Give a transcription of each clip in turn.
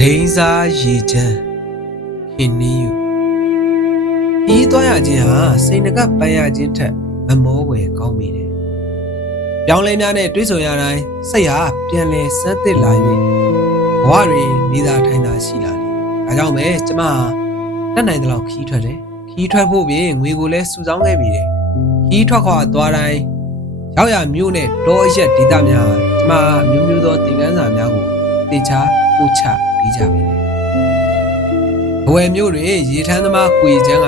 ဒိန်းစားရေချမ်းခင်းနီးယူဒီသွားရခြင်းဟာစိတ်ငကပန်းရခြင်းထက်မမောဝယ်ကောင်းမိတယ်။ပြောင်းလဲများနဲ့တွေးဆုံရတိုင်းစိတ်ဟာပြန်လဲစမ်းသစ်လာ၍ဘဝတွင်နေသာထိုင်သာရှိလာတယ်။ဒါကြောင့်ပဲကျမတတ်နိုင်သလောက်ခီးထွက်တယ်။ခီးထွက်ဖို့ပြင်ငွေကိုလည်းစုဆောင်းခဲ့ပြီးတယ်။ခီးထွက်ခွာသွားတိုင်းရောက်ရမြို့နဲ့တောအရက်ဒေသများကျမမျိုးမျိုးသောသင်ခန်းစာများကိုတင်ချပို့ချပေးကြပြီ။ဘဝမျိုးတွင်ရေထမ်းသမားကိုချမ်းက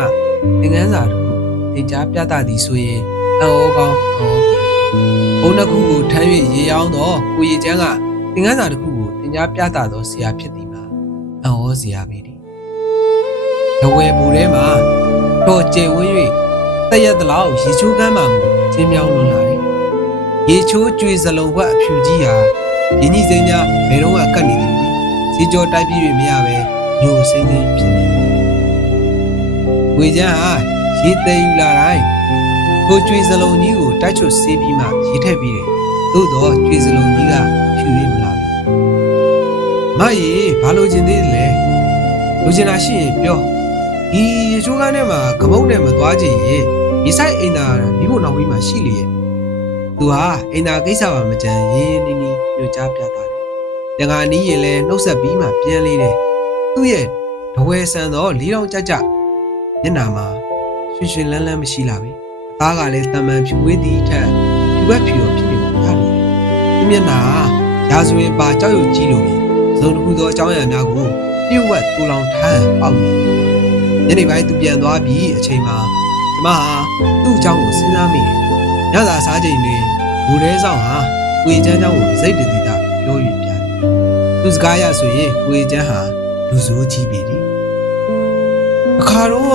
သင်ခန်းစာတစ်ခုသင်ကြားပြသသည်ဆိုရင်အံ့ဩကောင်းအံ့ဩပြီ။ဘုံတစ်ခုကိုထမ်း၍ရေရောင်းသောကိုချမ်းကသင်ခန်းစာတစ်ခုကိုသင်ကြားပြသသောဆရာဖြစ်သည်မှာအံ့ဩစရာပဲဒီ။ဘဝဘူထဲမှာတော့ကျေဝန်း၍တရက်တလောက်ရေချိုးကမ်းမှမူချင်းမြောင်းလွန်လာတယ်။ရေချိုးကြွေစလုံးဘက်အဖြူကြီးဟာရင်းနှီးစိမ်းများဘယ်တော့မှကတ်နေသည်။စီကြောတိုက်ပြည့်၍မရပဲညိုစိမ့်စိမ့်ဖြစ်နေတယ်။ဝေချမ်းဟာရေသေးယူလာတိုင်းကိုကြွေစလုံးကြီးကိုတိုက်ချွတ်ဆေးပြီးမှရေထည့်ပြီးတယ်။သို့တော့ကြွေစလုံးကြီးကဖြူ၍မလာဘူး။မရေဘာလို့ကျင်သေးလဲ။လူကျင်တာရှိရင်ပြောဒီရေချိုးကန်းထဲမှာကမုတ်နဲ့မသွားချင်ရင်ဒီဆိုင်အိမ်သာမိဖို့နောက်ပြီးမှရှိလေရဲ့။သူဟာအိမ်သာကိစ္စပါမကြံရင်းနီးနီးညွှန်ကြားပြတာတယ်။တန်ခါနီးရင်လည်းနှုတ်ဆက်ပြီးမှပြန်လေးတယ်။သူ့ရဲ့ဒဝဲဆန်သောလေးတောင်ကြကြမျက်နာမှာရွှင်ရွှင်လန်းလန်းမရှိလာပြီ။အသားကလည်းတမန်ဖြူဝေးသည့်ထက်ဖြူဘက်ဖြူရောဖြစ်နေပုံရတယ်။သူ့မျက်နာရာဇဝင်ပါကြောက်ရွံ့ကြီးလိုပဲ။စုံတစ်ခုသောအကြောင်းအရာများကိုပြည့်ဝတ်တူလောင်ထမ်းပေါက်နေတယ်။ညနေပိုင်းသူပြန်သွားပြီးအချိန်မှာကျမဟာသူ့အကြောင်းကိုစဉ်းစားမိတယ်။ညစာစားချိန်တွင်ဘူရဲဆောင်ဟာကိုချမ်းချောင်းကိုစိတ်တည်တည်ပြော၍ပြတယ်။သူစကားရဆိုရင်ကိုချမ်းဟာလူဆိုးကြီးပြီလေ။အခါတော့က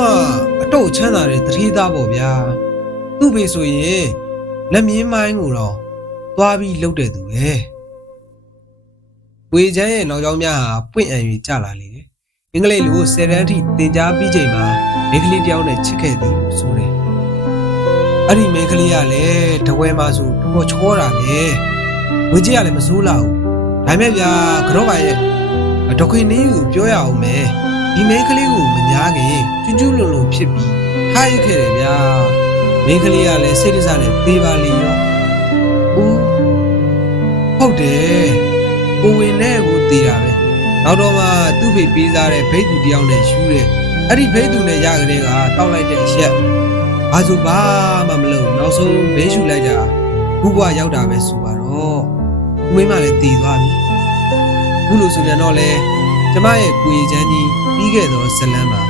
အတော့ချမ်းသာတဲ့တတိသားပေါ့ဗျာ။သူ့ဖေဆိုရင်လက်မြင်းမိုင်းကိုတော့သွားပြီးလှုပ်တဲ့သူပဲ။ကိုချမ်းရဲ့နောက်ကျောင်းများဟာပွင့်အံ၍ကြလာလေတယ်။အင်္ဂလိပ်လို10တန်းထိသင်ကြားပြီးချိန်မှာမိန်းကလေးတယောက်နဲ့ချစ်ခဲ့သည်ဆိုတယ်။အဲ့ဒီမိန်းကလေးကလည်းတဝဲမှာဆိုတော်ချောတာပဲ။ဝေကြီးကလည်းမစိုးလာဘူး။ဒါမဲ့ဗျာကတော့ပါရဲ့ဒေါခွင်နင်းကိုပြောရအောင်မယ်။ဒီမိန်းကလေးကိုမညာခင်ကျွတ်ကျွတ်လွန်လွန်ဖြစ်ပြီးထားရခဲ့တယ်ဗျာ။မိန်းကလေးကလည်းစိတ်တစားနဲ့သေးပါလေရော။ဟုတ်တယ်။ကိုဝင်နဲ့ကိုသေးတာပဲ။နောက်တော့မှသူ့ဖေပေးစားတဲ့ဘိတ်သူတယောက်နဲ့ယူတယ်။အဲ့ဒီဘိတ်သူနဲ့ရကြတဲ့ကတောက်လိုက်တဲ့အရက်။ဘာဆိုဘာမှမလုပ်နောက်ဆုံးဘင်းရှူလိုက်တာခုဘွားရောက်တာပဲဆိုပါတော့။ဦးမင်းမလည်းတည်သွားပြီ။ခုလိုဆိုပြန်တော့လေကျမရဲ့ကိုရီချမ်းကြီးပြီးခဲ့သောဇလန်းမှာ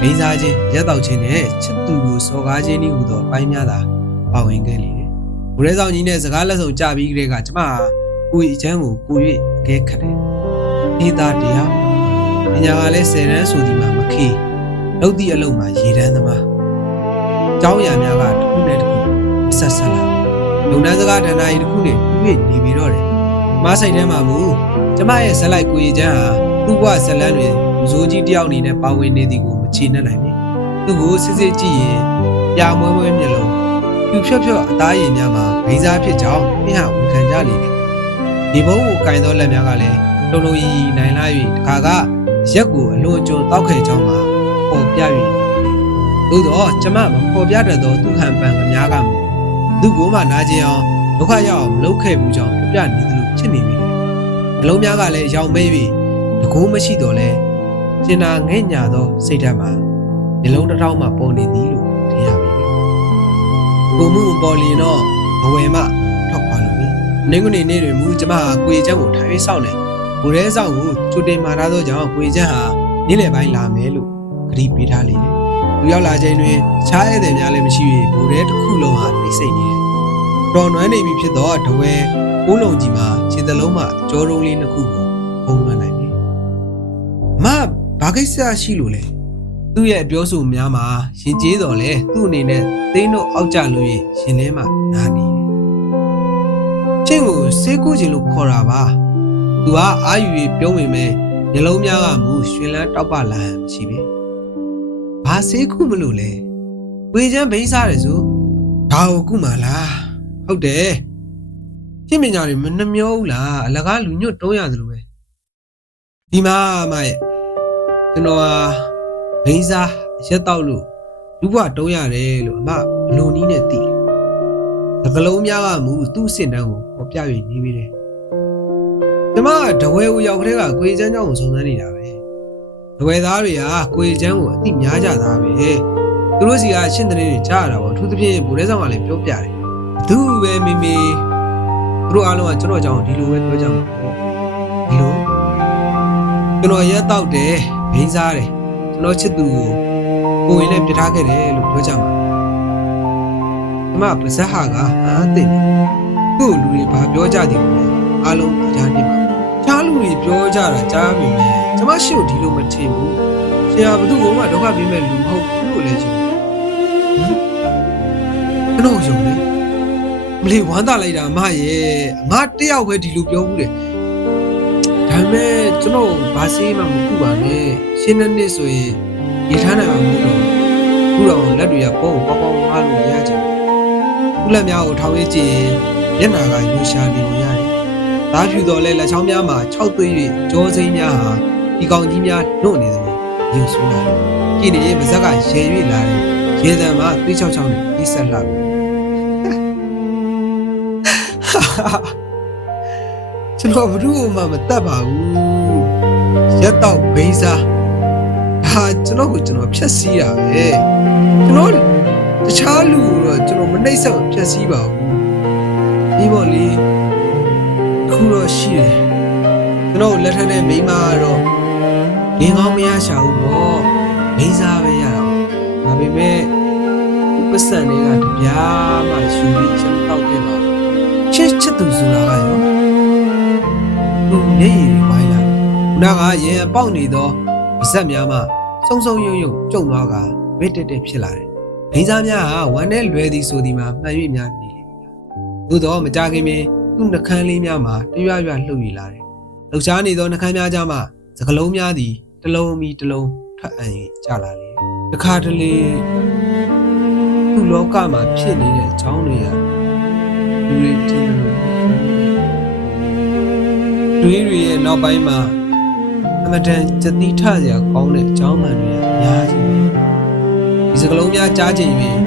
မိန်းစားချင်းရက်တောက်ချင်းနဲ့ချစ်သူကိုစော်ကားခြင်းဤဟူသောအပိုင်းများသာပါဝင်ခဲ့လေတယ်။ဘုရဲဆောင်ကြီးနဲ့စကားလက်ဆောင်ကြပြီးကြတဲ့ကကျမဟာကိုရီချမ်းကိုပို၍အကဲခတ်တယ်။ဒီသားတရားပညာကလည်း10တန်းဆိုဒီမှာမခေလုပ်သည့်အလုပ်မှာရေတန်းသမားကျောင်းရံများကတစ်ခုနဲ့တစ်ခုအဆက်ဆက်လာလုံတန်းစကားဒဏ္ဍာရီတစ်ခုနဲ့ပြည့်နေပြီးတော့တယ်။မဆိုင်ထဲမှာမူကျမရဲ့ဇက်လိုက်ကိုရီချမ်းဟာသူ့ဘဝဇလန်းတွင်လူဆိုးကြီးတယောက်အနေနဲ့ပါဝင်နေသည်ကိုမချေနှက်နိုင်ဘူး။သူ့ကိုစစ်စစ်ကြည့်ရင်ပြမွဲမွဲမျက်လုံးဖြူဖြော့ဖြော့အသားရည်များမှာဂိမ်းစားဖြစ်ကြောင်းမျှဝန်ခံကြလေတယ်။ဒီဘုံကိုကင်သောလက်များကလည်းလုံလုံရီနိုင်လာ၍တခါကရက်ကိုအလွန်ကျွံတောက်ခဲ့ကြောင်းမှာပေါ်ပြ၍သို့တော့ကျမမပေါ်ပြတတ်သောသူဟန်ပန်ကများကမူသူ့ကိုမှနာကျင်အောင်ဒုက္ခရောက်အောင်မလုပ်ခဲ့ဘူးကြောင်းပြပြနေသလိုဖြစ်နေပြီလေအလုံးများကလည်းရောင်မဲ၍တကိုးမရှိတော့လဲကျင်နာငဲ့ညာသောစိတ်ဓာတ်မှာနှလုံးတစ်ထောင်မှပေါ်နေသည်လို့ထင်ရပြီကိုမှုပေါ်လီတော့ဘဝယ်မှထောက်ခွာလို့ပြီနေကနေနေ့တွင်မူကျမဟာကိုရီချမ်းကိုထိုင်ပြီးစောင့်နေဘူရဲဆောင်ကိုချူတင်မာထားသောကြောင့်ကိုရီချမ်းဟာနေ့လယ်ပိုင်းလာမယ်လို့ဂရီပေးထားလေတယ်သူရောက်လာချိန်တွင်ခြားဧည့်သည်များလည်းမရှိ၍ဘူရဲတစ်ခုလုံးဟာနှိမ့်စိမ့်နေတယ်တော်နွမ်းနေပြီဖြစ်သောတဝဲကိုးလုံးကြီးမှာခြေသလုံးမှကြောတုံးလေးနှစ်ခုကိုပုံလွှမ်းနိုင်ပြီမဘာကိစ္စရှိလို့လဲသူ့ရဲ့အပြောဆိုများမှာရင်ကျေးတော်လဲသူ့အနေနဲ့သိန်းတို့အောက်ကျလို့ရင်ထဲမှာနားနေတယ်ချင်းကိုစေးကူးခြင်းလို့ခေါ်တာပါသူကအာယူ၍ပြုံးပေမဲ့နှလုံးများကမူရွှင်လန်းတောက်ပလာဟန်ရှိပြီဘာစေးကူးမလို့လဲဝေချမ်းဘိန်းစားတယ်ဆိုဒါကိုကုမှလားဟုတ်တယ်ပြင်းပညာတွေမနှမျောဘူးလားအလကားလူညွတ်တုံးရသလိုပဲ ဒီမှာမရဲ့ကျွန်တော်ဟာဘိန်းစားရက်တောက်လို့လူ့ဘဝတုံးရတယ်လို့အမဘလုံနီးနဲ့သိတယ်။သကလုံးများကမူသူ့စင်တန်းကိုပေါ်ပြ၍နေပြီးတယ်။ကျမကတဝဲဦးရောက်တဲ့ကကိုယ်ချမ်းကြောင်းကိုစုံစမ်းနေတာပဲ။တဝဲသားတွေကကိုယ်ချမ်းကိုအတိများကြတာပဲ။သူတို့စီကရှင်းတဲ့နေကြားရတာပေါ့။အထူးသဖြင့်ဗိုလ်ရဲဆောင်ကလည်းပြောပြတယ်။သူပဲမိမိသူတို့အားလုံးကကျွန်တော်ကြောင့်ဒီလိုပဲပြောကြမှာပေါ့။ဒီလိုကျွန်တော်ရက်တောက်တယ်ဘိန်းစားတယ်ကျွန်တော်ချစ်သူကိုဝင်နဲ့ပြထားခဲ့တယ်လို့ပြောကြမှာဒီမှာပါဇက်ဟာကအားသိတယ်သူ့လူတွေဘာပြောကြတယ်လဲအားလုံးကြားနေမှာချားလူတွေပြောကြတာကြားပြီမဲ့ကျွန်မရှိကိုဒီလိုမထင်ဘူးဆရာဘသူ့ကိုမှဒုက္ခပေးမဲ့လူမဟုတ်ဘူးလို့လည်းယူကျွန်တော်ယုံတယ်မလေးဝမ်းသာလိုက်တာအမရဲ့ငါတယောက်ပဲဒီလိုပြောဘူးတဲ့ဒါပေမဲ့ကျွန်တော်ဘာစေးမှမခုပါနဲ့ရှင်းတဲ့နေ့ဆိုရင်ရေထားနိုင်မှာမဟုတ်တော့ခုတော့လက်တွေကပုံပေါပေါအားလို့ရကြတယ်ခုလက်များကိုထောင်ရကြည့်ရင်မျက်နှာကယူရှာနေလို့ရတယ်သားဖြူတော်လဲလက်ချောင်းများမှာ6သွေး၍ကြောစိမ့်များဟာဒီကောင်ကြီးများလွတ်နေတယ်လို့ယူဆလာတယ်ကြည့်နေပါဇက်ကရေ၍လာတယ်ရေတံမှာသွေး6နဲ့ဒီဆက်လာပြီကျွန်တော်ဘယ်သူမှမတတ်ပါဘူးရက်တော့ဘိန်းစားဟာကျွန်တော်ဖြတ်စည်းတာပဲကျွန်တော်တခြားလူတော့ကျွန်တော်မနှိမ့်ဆက်ဖြတ်စည်းပါဘူးဒီပေါ့လေခုတော့ရှိတယ်ကျွန်တော်လက်ထက်တဲ့မိန်းမကတော့လင်းကောင်းမရရှာဘူးပေါ့ဘိန်းစားပဲရတော့ဒါပေမဲ့ပတ်စံတွေကတပြားမှယူပြီးချက်တောက်ခဲ့ပါချစ်သူဆိုတာကရောသူနေရဝိုင်းလာခုနကရင်အပေါက်နေသောပါဇက်များမှစုံစုံယုံယုံကျုံသွားကဝိတက်တက်ဖြစ်လာတယ်။ဘိန်းစားများဟာဝမ်းနဲ့လွယ်သည်ဆိုသည်မှာမှန်၍များနေလိမ့်မယ်။သို့တော့မကြခင်ပင်သူ့နှကန်းလေးများမှာတရွရွလှုပ်ရလာတယ်။လှုပ်ရှားနေသောနှကန်းများကြားမှာစကလုံးများသည်တစ်လုံးမီတစ်လုံးထွက်အံ့၍ကျလာလေ။တစ်ခါတလေသူ့လောကမှာဖြစ်နေတဲ့အကြောင်းတွေကလူတွေတင်လို့တွေရဲ့နောက်ပိုင်းမှာအမတန်စတိထစရာကောင်းတဲ့အကြောင်းမှန်တွေအများကြီးဒီစကလုံးများကြားချိန်ပြီး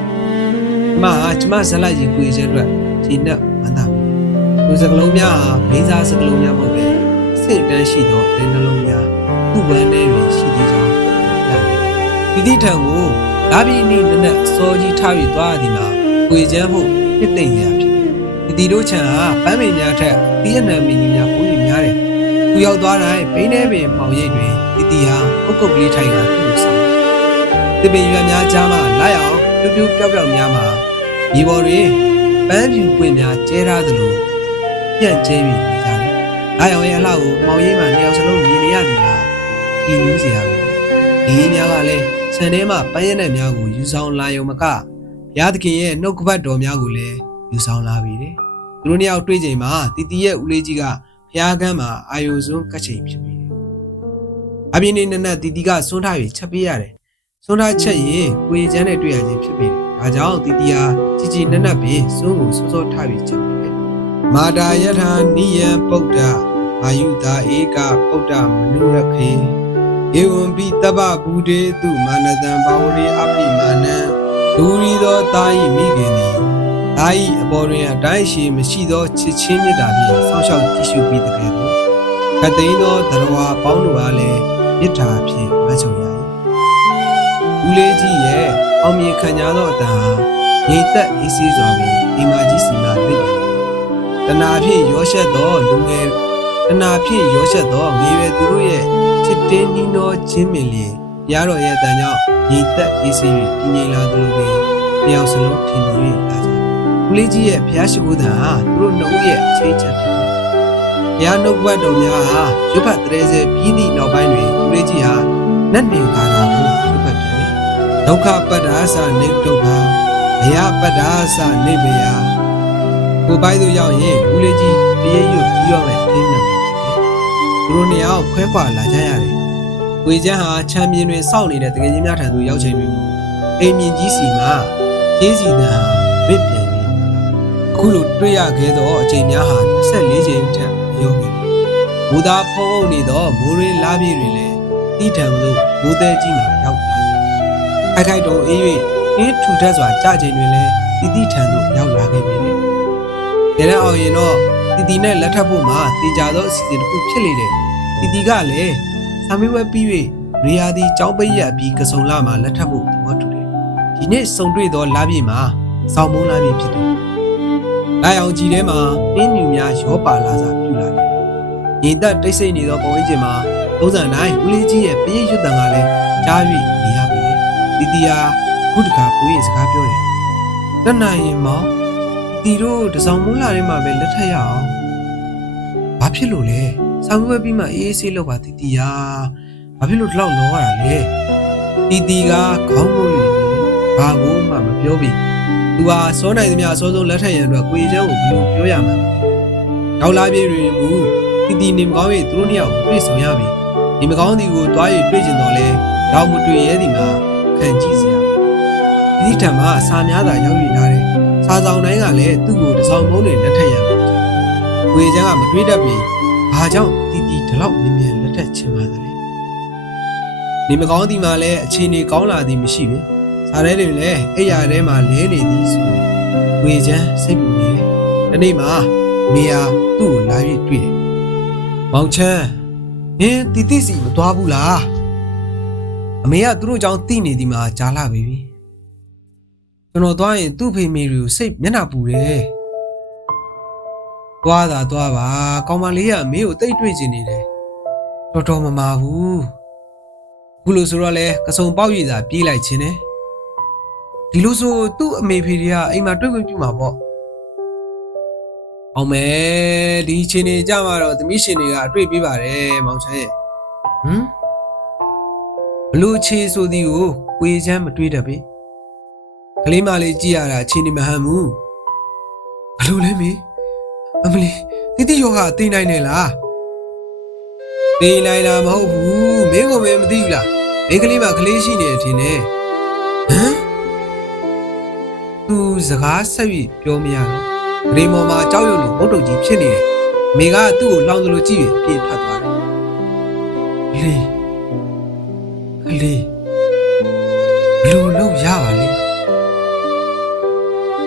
ကျမဇက်လိုက်ကြီးကိုယ်ချက်အတွက်ခြေနဲ့ဝမ်းသာပြီဒီစကလုံးများဟာဘိန်းစားစကလုံးများမဟုတ်ပဲစိတ်တန်းရှိသောတဲ့နှလုံးများဥပန်းနဲ့တွေရှိသေးကြောင်းပြတယ်ဒီတိထံကိုလာပြီးနေ့နဲ့စောကြီးထားပြီးသွားသည်မှာကိုယ်ချမ်းမှုဖြစ်သိမ့်ရဖြစ်ဒီတို့ချံဟာပန်းပင်များထက်သီးရနံမင်းကြီးများပို၍များတယ်သူရောက်သွားတိုင်းဘိန်းထဲပင်ပေါင်ရိပ်တွင်တီဟာပုတ်ကုတ်ကလေးထိုင်ကသူ့ကိုဆောင်တပင်ရွက်များကြားမှလိုက်အောင်ပြူးပျောက်များမှာမြေပေါ်တွင်ပန်းပြူပွင့်များကျဲထားသလိုပြန့်ကျဲပြီးနေကြတယ်လိုက်အောင်ရဲ့အလှကိုမောင်ရိပ်မှနှစ်ယောက်စလုံးမြင်နေရသည်မှာဒီနူးစရာပဲဒီများကလည်းဆန်ထဲမှာပန်းရတဲ့များကိုယူဆောင်လာရုံမကဘုရားသခင်ရဲ့နှုတ်ကပတ်တော်များကိုလည်းယူဆောင်လာပြီတဲ့သူတို့နှစ်ယောက်တွေ့ချိန်မှာတီရဲ့ဦးလေးကြီးကဖျားကန်းမှာအာယုံစွန်းကတ်ချိန်ဖြစ်ပြီ။အပြင်းနေနဲ့တီကစွန်းထားပြီးချက်ပေးရတယ်။စွန်းထားချက်ရင်ကိုရီချမ်းနဲ့တွေ့ရခြင်းဖြစ်ပြီ။ဒါကြောင့်တီဟာကြီးနက်ပြီးစွန်းကိုစောထားပြီးချက်ပေးတယ်။မာတာယထာနိယံပုဒ္ဒအာယုတာဧကပုဒ္ဒမနုရခေဧဝံပိတပ္ပဘူတေတုမာနတံဘာဝရိအပိမာနံဒူရီသောတာဤမိခင်သည်ဒါဤအပေါ်တွင်အတိုင်းရှိမရှိသောချစ်ချင်းမြတ်တာဖြင့်ဆောင်းလျှောက်ကြည့်ရှုပြီးတကယ်တော့ခတ်သိမ်းသောသရဝါပေါင်းတို့အားလည်းမြတ်တာဖြင့်မချုံရ၏ဦးလေးကြီးရဲ့အောင်မြင်ခံကြသောအတန်ဟာငြိမ်သက်အေးဆေးစွာပင်ဒီမာကြီးစီမှာတွေ့တယ်တဏှာဖြင့်ရောရှက်သောလူငယ်တဏှာဖြင့်ရောရှက်သောငယ်ရွယ်သူတို့ရဲ့ချစ်တင်းနှီးနောခြင်းမင်လျင်တရားတော်ရဲ့အတန်ကြောင့်ငြိမ်သက်အေးဆေး၍တည်ငြိမ်လာသလိုပင်တယောက်စလုံးထင်မြင်လာကြဦးလေးကြီးရဲ့ဘုရားရှိခိုးတာဟာသူတို့နှစ်ဦးရဲ့အချင်းချင်းဖြစ်တယ်။ဘုရားနှုတ်ဘတ်တော်များဟာရွတ်ဖတ်တရေစေပြီးသည့်နောက်ပိုင်းတွင်ဦးလေးကြီးဟာနတ်နေကာတာကိုရွတ်ဖတ်ပြန်တယ်။ဒုက္ခပတ္တာသနေဒုက္ခဘယပတ္တာသနေဘယကိုပိုင်းသို့ရောက်ရင်ဦးလေးကြီးတရေရွတ်ပြီးရမယ်အင်းနဲ့ဖြစ်တယ်။သူတို့နှစ်ယောက်ခွဲခွာလာကြရတယ်။ဝေချမ်းဟာချမ်းမြင်တွင်စောင့်နေတဲ့တကယ်ကြီးများထံသို့ရောက်ချိန်တွင်အိမ်မြင့်ကြီးစီမှာကျေးစီတန်ဟာရစ်ပြန်အခုလိုတွေ့ရခဲ့သောအချိန်များဟာ24ချိန်ထက်ရောခဲ့ပြီ ဘူသားဖုံးအုပ်နေသောမိုးရင်းလာပြည့်တွေလည်းတီးထန်လို့မိုးသည်ကြီးမှရောက်လာတယ်။ခိုက်တုံအေး၍အင်းထူထပ်စွာကြချိန်တွင်လည်းတီထန်သို့ရောက်လာခဲ့ပြီလေ။ဒါနဲ့အောင်ရင်တော့တီနဲ့လက်ထပ်ဖို့မှာတေချာသောအစီအစဉ်တစ်ခုဖြစ်လေတယ်။တီကလည်းစာမေးပွဲပြီး၍ရေယာသည်ကြောင်းပိတ်ရပြီးကစုံလာမှလက်ထပ်ဖို့သဘောတူတယ်။ဒီနေ့စုံတွေ့သောလာပြည့်မှာစောင်းမုံလာပြည့်ဖြစ်တယ်။လာအောင်ကြီးထဲမှာအင်းညူများရောပါလာစာပြူလာတယ်။ရင်သက်တိတ်ဆိတ်နေသောပုံရိပ်ချင်းမှာသုံးဆန်တိုင်းဦးလေးကြီးရဲ့ပရိတ်ရွတ်တန်ကလည်းကြား၍နေရပြီ။တီဟာခုတခါပူရင်စကားပြောတယ်။တနင်္ရင်မောင်တီတို့တစောင်းမုံလာထဲမှာပဲလက်ထပ်ရအောင်။ဘာဖြစ်လို့လဲ။စာမေးပွဲပြီးမှအေးအေးဆေးလောက်ပါတီဟာဘာဖြစ်လို့ဒီလောက်လောရတာလဲ။တီကခေါင်းမွေးဘာကိုမှမပြောပြီ။သူဟာစောနိုင်သမျှအစောဆုံးလက်ထပ်ရန်အတွက်ကိုကြီးချမ်းကိုဘယ်လိုပြောရမှာလဲ။နောက်လာပြေတွင်မူတီနေမကောင်း၍သူတို့နှစ်ယောက်တွေ့ဆုံရပြီ။ဒီမကောင်းသည်ကိုတွား၍တွေ့ကျင်တော့လဲတော့မတွေ့ရဲသည်မှာခံကြည့်စရာ။ဒီထံမှာအစာများသာရောက်ရလာတယ်။စာဆောင်တိုင်းကလည်းသူ့ကိုတစောင်းမုံတွေလက်ထပ်ရမှာ။ကိုကြီးချမ်းကမတွေးတတ်ပြီ။ဘာကြောင့်တီဒီလောက်မြင်မြန်လက်ထပ်ချင်ပါသလဲ။ဒီမကောင်းသည်မှာလည်းအခြေအနေကောင်းလာသည်မရှိဘူး။စားရဲတွေလည်းအိယာထဲမှာလဲနေသည်ဆိုရင်ဝေချမ်းစိတ်ပူနေတယ်။ဒီနေ့မှာမေယာသူ့ကိုလာပြီးတွေ့တယ်။မောင်ချမ်းမင်းတီစီမသွားဘူးလား။အမေကသူတို့ကြောင့်တိနေသည်မှာကြားလာပြီ။ကျွန်တော်သွားရင်သူ့ဖေမေတွေကိုစိတ်မျက်နှာပူတယ်။သွားတာသွားပါကောင်မလေးကအမေကိုတိတ်တွေ့ချင်နေတယ်။တော်မမာဘူး။ခုလိုဆိုတော့လေကစုံပေါက်ရည်သာပြေးလိုက်ခြင်းနဲ့ဒီလိုဆိုသူ့အမေဖေတွေကအိမ်မှာတွေ့ခွင့်ပြုမှာပေါ့အောင်မဲဒီချင်းနေကြမှာတော့သမီးရှင်တွေကအတွေ့ပေးပါတယ်မောင်ချမ်းရဲ့ဘလို့ချေဆိုသည်ကိုကိုရချမ်းမတွေးတတ်ပြီကလေးမလေးကြည့်ရတာအချင်းနေမဟန်ဘူးဘလို့လဲမေအမလီတိယောဂသိနိုင်နေလားသိနိုင်တာမဟုတ်ဘူးမင်းကမင်းမသိဘူးလားမိန်းကလေးမှကလေးရှိနေတယ်ထင်တယ်သူစကားဆက်ပြီးပြောမရတော့ဂရေမော်မှာကြောက်ရွံ့လို့မုတ်တုံကြီးဖြစ်နေတယ်မိကသူ့ကိုလောင်သလိုကြည့်ပြီးပြေးထွက်သွားတယ်လေးဘလို့လို့ရပါလေ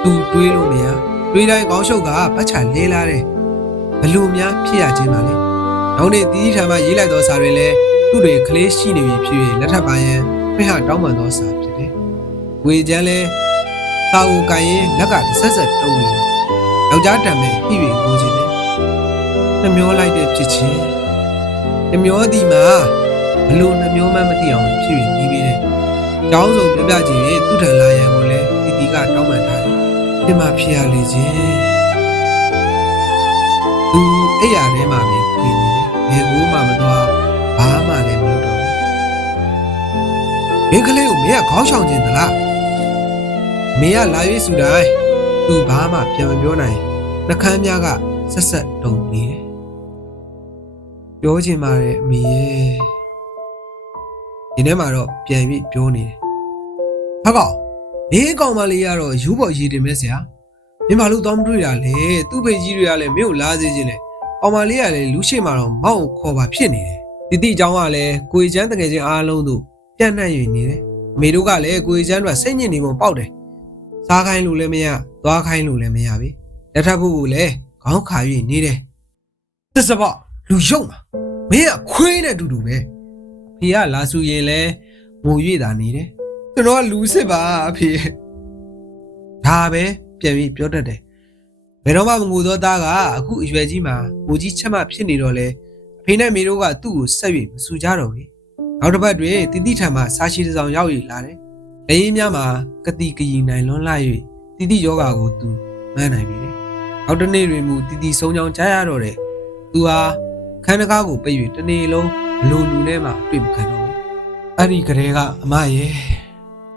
သူတွေးလို့မရတွေးတိုင်းကောင်းရှုပ်ကပတ်ချလဲလာတယ်ဘလို့များဖြစ်ရခြင်းပါလေနောက်နေ့တီးထံမှာရေးလိုက်သောစာတွေလည်းသူ့တွေကလေးရှိနေပြီဖြစ်ပြီးလက်ထပ်ပါရင်ဖိဟာတောင်းပန်သောစာဖြစ်တယ်ဝေချမ်းလဲစာကိုကန်ရင်လက်ကတစ်ဆက်တုံးနေတယ်ယောက်ျားတံမဲ့ပြီးပြီးကိုခြင်းတယ်နှမျောလိုက်တဲ့ဖြစ်ချင်းနှမျောဒီမှာဘလို့နှမျောမှမသိအောင်ဖြစ်ပြီးနေပြီးတယ်ကျောင်းစုံပြပြကြည့်ရင်သူ့ထံလာရန်ကိုလည်းတီကတောင်းပန်ထားတယ်ဒီမှာဖြစ်ရလေခြင်းသူအဲ့ရထဲမှာပဲခွေနေတယ်ဘယ်ကိုမှမသွားဘာမှလည်းမလုပ်တော့ဘူးမင်းကလေးကိုမင်းကခေါင်းဆောင်ခြင်းသလားမင်းကလာရွေးစုတိုင်းသူဘာမှပြန်မပြောနိုင်နှခမ်းများကဆက်ဆက်တုံနေတယ်ပြောချင်ပါတယ်အမေရဲ့ဒီနေ့မှတော့ပြန်ပြီးပြောနေတယ်ဟာကောင်မင်းကောင်မလေးကတော့ယူပေါ်ရည်တင်မဲ့ဆရာမင်းဘာလို့တော့မတွေ့တာလဲသူ့ဖေကြီးတွေကလည်းမင်းကိုလာစေခြင်းလေကောင်မလေးကလည်းလူရှိမှတော့မောက်ခေါ်ပါဖြစ်နေတယ်တီအကြောင်းကလည်းကိုကြီးချမ်းတကယ်ချင်းအားလုံးတို့ပြန့်နှံ့ယူနေတယ်အမေတို့ကလည်းကိုကြီးချမ်းတို့စိတ်ညစ်နေပုံပေါက်တယ်စားခိုင်းလို့လည်းမရသွားခိုင်းလို့လည်းမရပြီလက်ထပ်ဖို့ကိုလည်းခေါင်းခါ၍နေတယ်သစ္စာပေါ့လူယုံမှာမင်းကခွေးနဲ့တူတူပဲအဖေကလာဆူရင်လည်းငို၍သာနေတယ်ကျွန်တော်ကလူစစ်ပါအဖေဒါပဲပြန်ပြီးပြောတတ်တယ်ဘယ်တော့မှမငိုသောသားကအခုအရွယ်ကြီးမှာကိုကြီးချက်မှဖြစ်နေတော့လေအဖေနဲ့မေတို့ကသူ့ကိုဆက်၍မဆူကြတော့ဘူးနောက်တစ်ပတ်တွင်တီထံမှစားရှိတစ်စောင်ရောက်ရလာတယ်လက်ရင်းများမှာကတိကရင်နိုင်လွန်လာ၍တီယောဂါကိုသူမှန်းနိုင်ပြီလေနောက်တစ်နေ့တွင်မူတီဆုံးချောင်းကြားရတော့တယ်သူဟာခန်းတကားကိုပိတ်၍တစ်နေ့လုံးဘလိုလူနဲ့မှတွေ့မခံတော့ဘူးအဲ့ဒီကလေးကအမရဲ့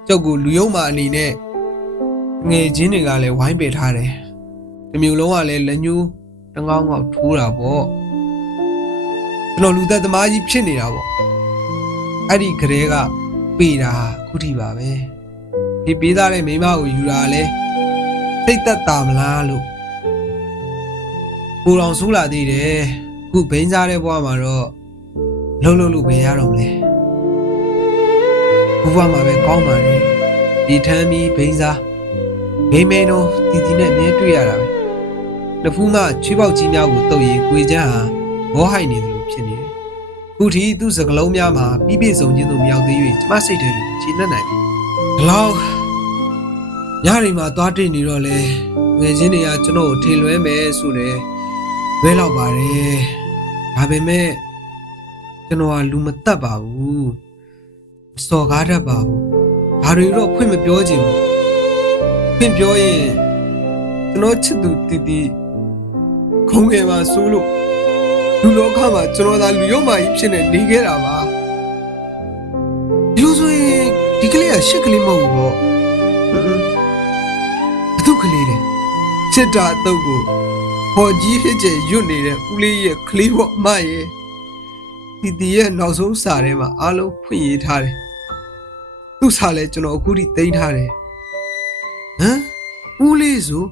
ကျုပ်ကိုလူယုံမှအနေနဲ့ငယ်ချင်းတွေကလည်းဝိုင်းပယ်ထားတယ်ဒီမျိုးလုံးကလည်းလက်ညှိုးတငောင်းငေါက်ထိုးတာပေါ့ကျွန်တော်လူသက်သမားကြီးဖြစ်နေတာပေါ့အဲ့ဒီကလေးကပေတာခုထိပါပဲဒီပေးသားတဲ့မိမကိုယူတာလဲစိတ်သက်သာမလားလို့ပူတော်ဆူးလာသေးတယ် ခုဘိန်းစားတဲ့ဘဝမှာတော့လုံးလုံးလို့ပဲရတော့မလဲခုဘဝမှာပဲကောင်းပါလေဒီထမ်းပြီးဘိန်းစားမိမဲတော့တီတီနဲ့မြဲတွေ့ရတာပဲတဖူးမှချွေးပေါက်ကြီးများကိုတုပ်ရင်ကိုချမ်းဟာမောဟိုက်နေတယ်လို့ဖြစ်နေတယ်ခုထိသူ့စကလုံးများမှာပြီးပြည့်စုံခြင်းသို့မရောက်သေး၍ကျမစိတ်ထဲကိုခြေနှက်နိုင်ပြီဘလောက်ညရီမှာသွားတွေ့နေတော့လေငယ်ချင်းတွေကကျွန်တော်ကိုထင်လွဲမယ်ဆိုတယ်ဝဲလောက်ပါတယ်ဒါပေမဲ့ကျွန်တော်ကလူမတတ်ပါဘူးစော်ကားတတ်ပါဘူးဒါတွေတော့ဖွင့်မပြောချင်ဘူးဖွင့်ပြောရင်ကျွန်တော်ချစ်သူတီတီခုံးငယ်ပါဆိုလို့လူလောကမှာကျွန်တော်သာလူရုံမာကြီးဖြစ်နေခဲ့တာပါဒီလိုဆိုရင်ဒီကလေးကရှစ်ကလေးမဟုတ်ဘူးပေါ့ဘသူကလေးလဲချစ်တာအတုပ်ကိုဟောကြီးဖြစ်ကျရွတ်နေတဲ့ဦးလေးရဲ့ကလေးပေါ့အမရဲ့တီတီရဲ့နောက်ဆုံးစာထဲမှာအားလုံးဖွင့်ရေးထားတယ်သူ့စာလဲကျွန်တော်အခုထိသိမ်းထားတယ်ဟမ်ဦးလေးဆို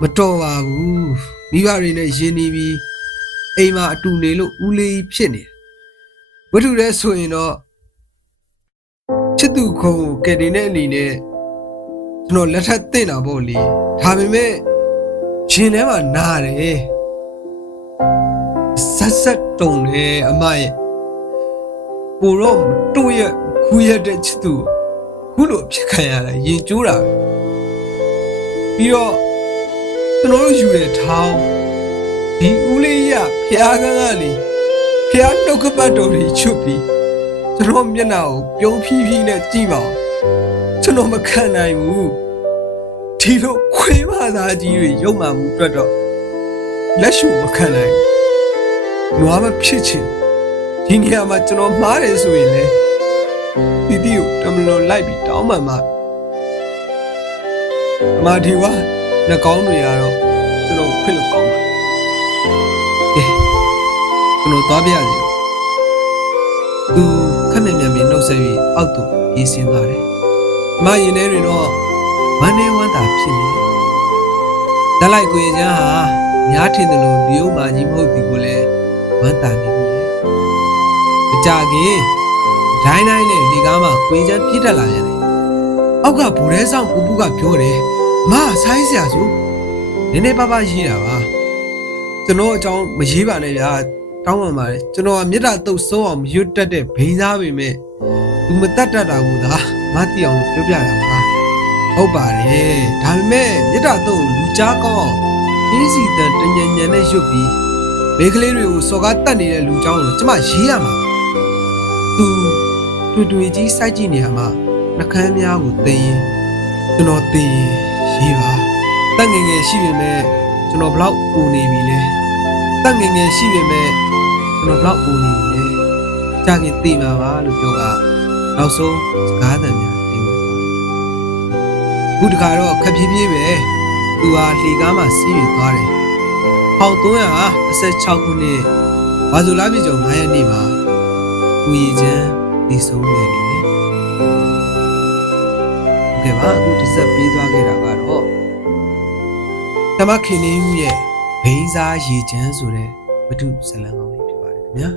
မတော်ပါဘူးမိဘတွေနဲ့ရင်းနှီးပြီးအိမ်မှာအတူနေလို့ဦးလေးဖြစ်နေဝတ္ထုရဲဆိုရင်တော့ချစ်သူခုံကိုကဲတင်တဲ့အနေနဲ့ကျွန်တော်လက်ထပ်တင်တာပေါ့လေဒါပေမဲ့ရှင်ထဲမှာနားတယ်ဆက်တုံတယ်အမရဲ့ကိုတော့တို့ရဲ့ခူရတဲ့ချစ်သူခုလိုဖြစ်ခံရတာရင်ကျိုးတာပြီးတော့ကျွန်တော်တို့ယူတဲ့ထောင်းဒီဦးလေးရဖျားကန်းကနေဖျားနှုတ်ကပတ်တော်တွေချွတ်ပြီးကျွန်တော်မျက်နှာကိုပြုံးဖြီးဖြီးနဲ့ကြည့်ပါကျွန်တော်မခံနိုင်ဘူးဒီလိုခွေးမသားကြီးတွေရုံမှမှုအတွက်တော့လက်ရှုမခံနိုင်နွားမဖြစ်ချင်ဒီနေရာမှာကျွန်တော်မှားတယ်ဆိုရင်လေတီတီကိုတမလို့လိုက်ပြီးတောင်းမှမှာအမဒီဝါနှကောင်းတွေကတော့ကျွန်တော်ခွင့်လို့ကောင်းပါကျွန်တော်သွားပြရစီသူခက်မြမြမြနှုတ်ဆက်ပြီးအောက်သို့ပြေးဆင်းသွားတယ်အမရင်ထဲတွေတော့ဝမ်းနေဝမ်းသာဖြစ်နေတယ်ဓာတ်လိုက်ကိုချမ်းဟာများထင်တယ်လို့လျုံမာကြီးမဟုတ်ဒီကိုလည်းဝမ်းသာနေပြီမကြခင်ဒိုင်းနဲ့လေကားမှာကိုချမ်းပြစ်တက်လာပြန်တယ်အောက်ကဘူရဲဆောင်ပူပူကပြောတယ်မဆိုင်းစရာဆိုနည်းနည်းပါးပါးရေးတာပါကျွန်တော်အကြောင်းမရေးပါနဲ့ဗျာတောင်းပန်ပါတယ်ကျွန်တော်ကမေတ္တာတုတ်ဆုံးအောင်မရွတ်တက်တဲ့ဘိန်းစားပေမဲ့သူမတတ်တတ်တာကမသိအောင်ပြောပြတာပါဟုတ်ပါတယ်ဒါပေမဲ့မေတ္တာတုတ်လူကြားကောင်းအောင်ခင်းစီတန်တညံညံနဲ့ရွတ်ပြီးဘေးကလေးတွေကိုစော်ကားတတ်နေတဲ့လူเจ้าကိုကျမရေးရမှာသူတွေ့ကြီးစိုက်ကြည့်နေရမှာနှကမ်းများကိုသိရင်ကျွန်တော်သိရင်ရေးပါတက်ငယ်ငယ်ရှိပေမဲ့ကျွန်တော်ဘလောက်ပူနေပြီလဲတက်ငယ်ငယ်ရှိပေမဲ့ကျွန်တော်ဘလောက်ပူနေပြီလဲကြာခင်သိမှာပါလို့ပြောကနောက်ဆုံးစကားသံများသိနေပါခုတခါတော့ခက်ပြေးပြေးပဲသူဟာလေကားမှာစီးရသွားတယ်1316ခုနှစ်ဘာဆိုလားပြည်ကျော်9ရက်နေ့မှာဦးရည်ချမ်းတည်ဆုံးနေတယ်ဟုတ်ကဲ့ပါအခုတစ်ဆက်ပေးသွားခဲ့တာကတော့တမခင်လေးဦးရဲ့ဘိန်းစားရည်ချမ်းဆိုတဲ့ဝတ္ထုဇာတ်လမ်းကောင်းလေးဖြစ်ပါတယ်ခင်ဗျာ